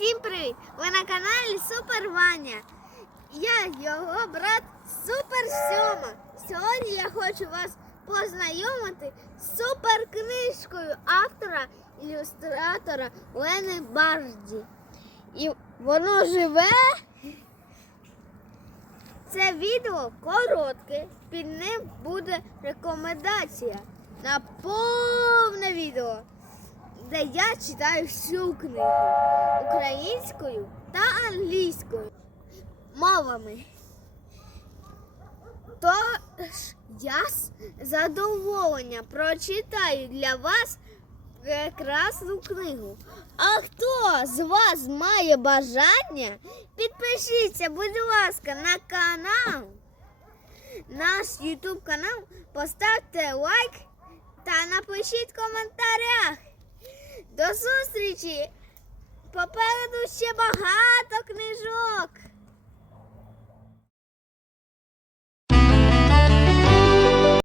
Всім привіт! Ви на каналі Супер Ваня. Я його брат Супер Сьома. Сьогодні я хочу вас познайомити з супер книжкою автора ілюстратора Лени Барді. І воно живе. Це відео коротке, під ним буде рекомендація на повне відео, де я читаю всю книгу українською та англійською мовами. Тож я з задоволенням прочитаю для вас прекрасну книгу. А хто з вас має бажання, підпишіться, будь ласка, на канал. Наш YouTube канал, поставте лайк та напишіть в коментарях. До зустрічі! Попереду ще багато книжок.